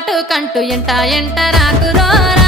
పాటు కంటూ ఎంట ఎంట రాకురో.